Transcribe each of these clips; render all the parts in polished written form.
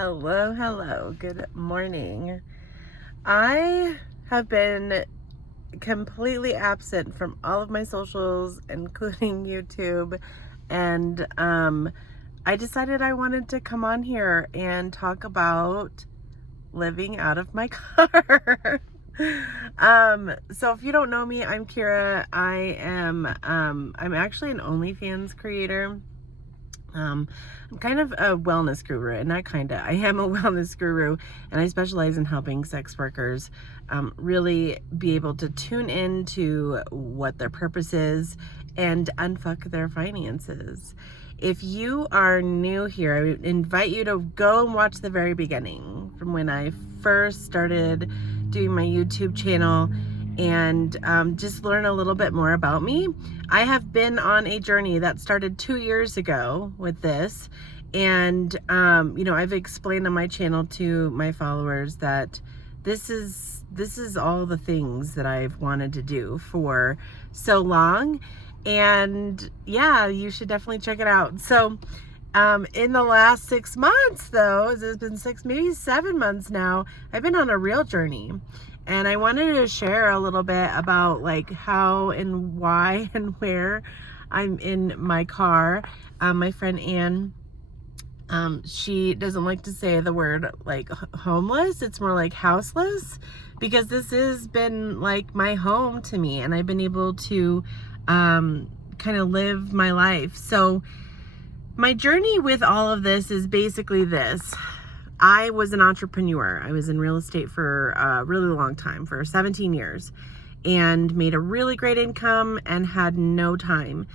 Hello, good morning. I have been completely absent from all of my socials, including YouTube, and I decided I wanted to come on here and talk about living out of my car. So if you don't know me, I'm Kira. I'm actually an OnlyFans creator. I'm kind of a wellness guru, and not kinda. I am a wellness guru, and I specialize in helping sex workers really be able to tune into what their purpose is and unfuck their finances. If you are new here, I would invite you to go and watch the very beginning from when I first started doing my YouTube channel and just learn a little bit more about me. I have been on a journey that started 2 years ago with this, and I've explained on my channel to my followers that this is all the things that I've wanted to do for so long, and yeah, you should definitely check it out. So in the last 6 months, though, it's been 6, maybe 7 months now, I've been on a real journey. And I wanted to share a little bit about like how and why and where I'm in my car. My friend Anne, she doesn't like to say the word like homeless. It's more like houseless, because this has been like my home to me, and I've been able to kind of live my life. So my journey with all of this is basically this. I was an entrepreneur. I was in real estate for a really long time, for 17 years, and made a really great income and had no time.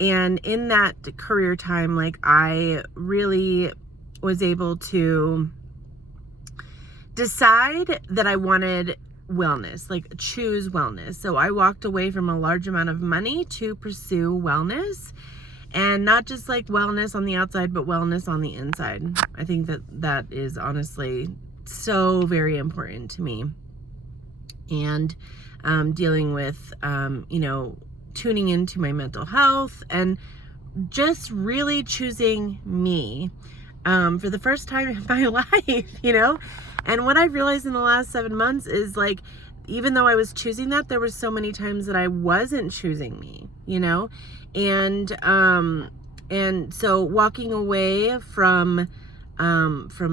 And in that career time, like, I really was able to decide that I wanted wellness, like choose wellness. So I walked away from a large amount of money to pursue wellness. And not just like wellness on the outside, but wellness on the inside. I think that is honestly so very important to me. And dealing with, tuning into my mental health and just really choosing me for the first time in my life, And what I realized in the last 7 months is, like, even though I was choosing that, there were so many times that I wasn't choosing me, and so walking away from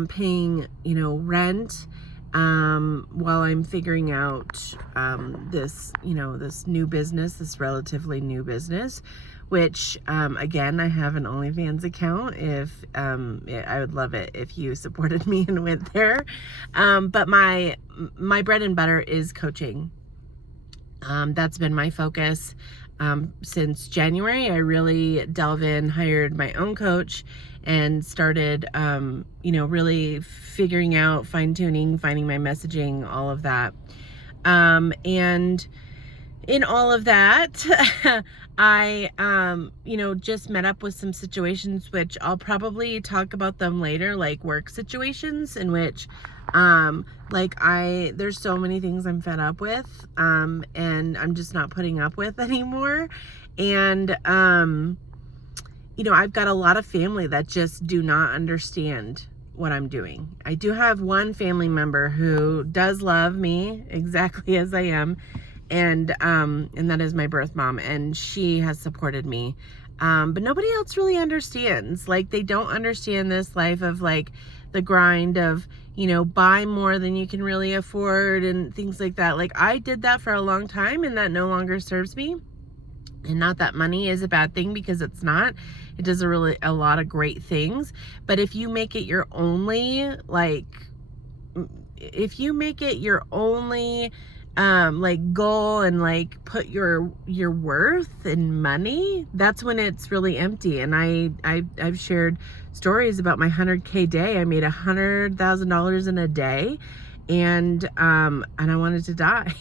paying, rent, while I'm figuring out, this new business, this relatively new business, which, again, I have an OnlyFans account. I would love it if you supported me and went there. But my bread and butter is coaching. That's been my focus. Since January, I really delve in, hired my own coach, and started, really figuring out, fine-tuning, finding my messaging, all of that. And in all of that, I, just met up with some situations, which I'll probably talk about them later, like work situations in which, there's so many things I'm fed up with, and I'm just not putting up with anymore. And, I've got a lot of family that just do not understand what I'm doing. I do have one family member who does love me exactly as I am. And that is my birth mom, and she has supported me. But nobody else really understands. Like, they don't understand this life of, like, the grind of, buy more than you can really afford and things like that. Like, I did that for a long time, and that no longer serves me. And not that money is a bad thing, because it's not. It does a lot of great things. But if you make it your only, goal, and put your worth in money, that's when it's really empty. And I've shared stories about my 100K day. I made $100,000 in a day, and I wanted to die.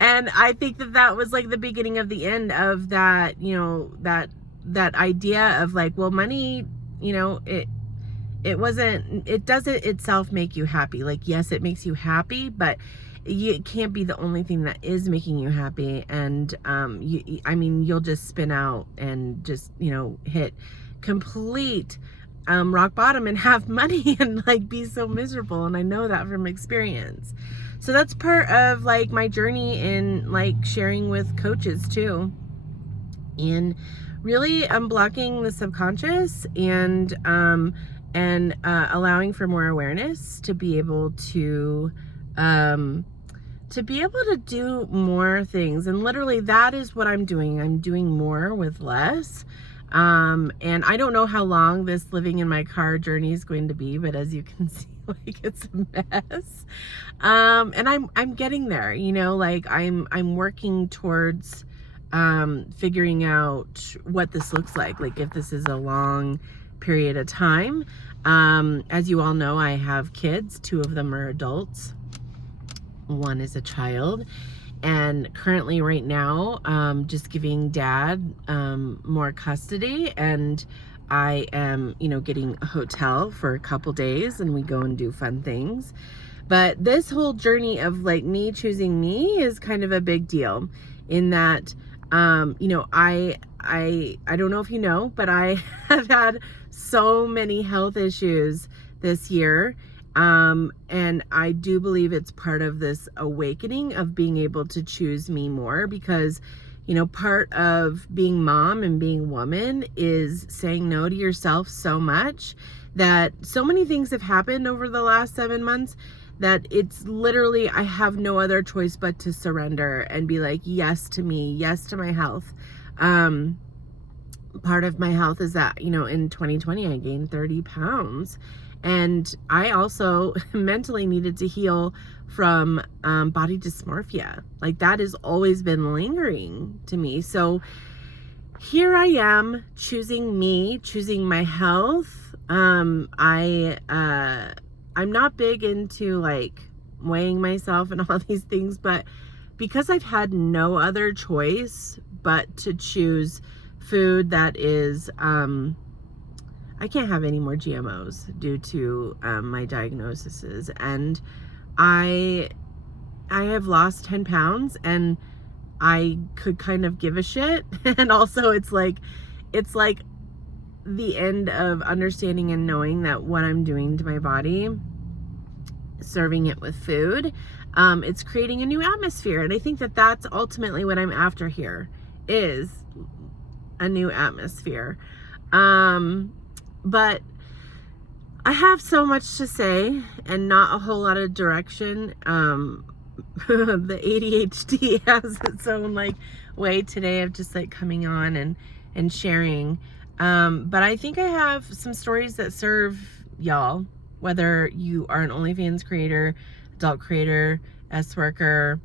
And I think that was like the beginning of the end of that, that idea of like, well, money, it doesn't itself make you happy. Like, yes, it makes you happy, but it can't be the only thing that is making you happy. And you'll just spin out and just hit complete rock bottom and have money and like be so miserable. And I know that from experience. So that's part of like my journey in like sharing with coaches too. And really unblocking the subconscious and allowing for more awareness to be able to do more things. And literally that is what I'm doing. I'm doing more with less. And I don't know how long this living in my car journey is going to be, but as you can see, like it's a mess. And I'm getting there, you know, like I'm working towards figuring out what this looks like if this is a long period of time. As you all know, I have kids. 2 of them are adults. 1 is a child. And currently right now, just giving dad more custody, and I am, you know, getting a hotel for a couple days and we go and do fun things. But this whole journey of like me choosing me is kind of a big deal in that, you know, I don't know if you know, but I have had so many health issues this year. And I do believe it's part of this awakening of being able to choose me more, because, you know, part of being mom and being woman is saying no to yourself so much that so many things have happened over the last 7 months that it's literally, I have no other choice but to surrender and be like, yes to me, yes to my health. Part of my health is that, you know, in 2020, I gained 30 pounds. And I also mentally needed to heal from body dysmorphia. Like that has always been lingering to me. So here I am choosing me, choosing my health. I'm not big into like weighing myself and all these things, but because I've had no other choice but to choose food that is, I can't have any more GMOs due to my diagnoses, and I have lost 10 pounds and I could kind of give a shit. And also it's like the end of understanding and knowing that what I'm doing to my body, serving it with food, it's creating a new atmosphere. And I think that that's ultimately what I'm after here, is a new atmosphere. But I have so much to say and not a whole lot of direction. The ADHD has its own like way today of just like coming on and sharing. But I think I have some stories that serve y'all, whether you are an OnlyFans creator, adult creator, S worker,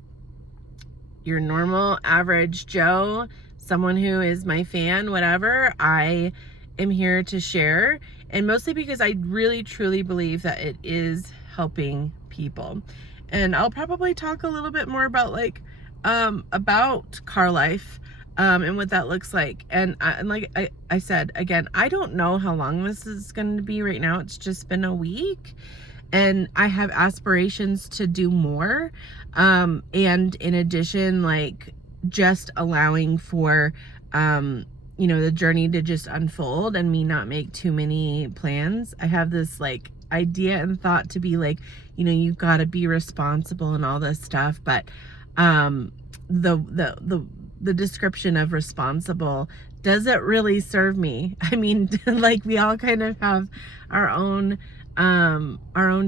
your normal average Joe, someone who is my fan, whatever. I am here to share, and mostly because I really truly believe that it is helping people. And I'll probably talk a little bit more about like about car life and what that looks like. And like I said, again, I don't know how long this is going to be. Right now it's just been a week, and I have aspirations to do more, and in addition, like just allowing for you know, the journey to just unfold and me not make too many plans. I have this like idea and thought to be like, you know, you've got to be responsible and all this stuff. But the description of responsible doesn't really serve me. I mean, like we all kind of have our own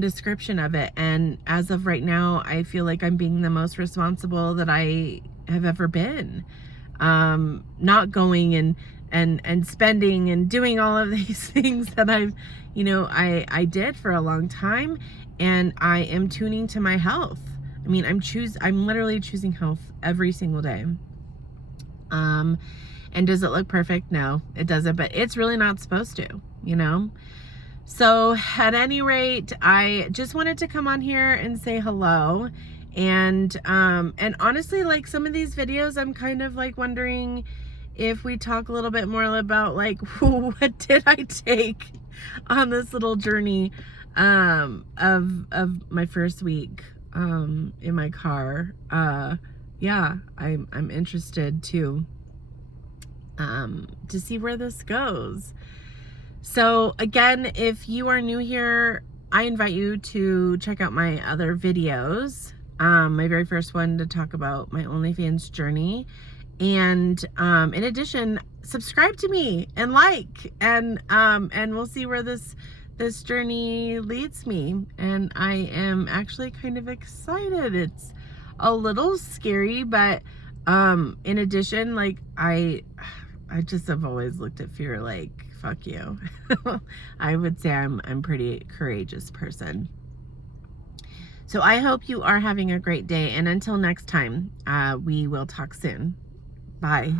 description of it. And as of right now, I feel like I'm being the most responsible that I have ever been. Not going and spending and doing all of these things that I've, you know, I did for a long time, and I am tuning to my health. I mean, I'm literally choosing health every single day. And does it look perfect? No, it doesn't, but it's really not supposed to, you know? So at any rate, I just wanted to come on here and say hello. And honestly, like some of these videos, I'm kind of like wondering if we talk a little bit more about like, what did I take on this little journey, of my first week, in my car. Yeah, I'm interested to see where this goes. So again, if you are new here, I invite you to check out my other videos. My very first one to talk about my OnlyFans journey. And in addition, subscribe to me and like, and we'll see where this journey leads me. And I am actually kind of excited. It's a little scary, but in addition, like I just have always looked at fear like, fuck you. I would say I'm pretty courageous person. So I hope you are having a great day, and until next time, we will talk soon. Bye.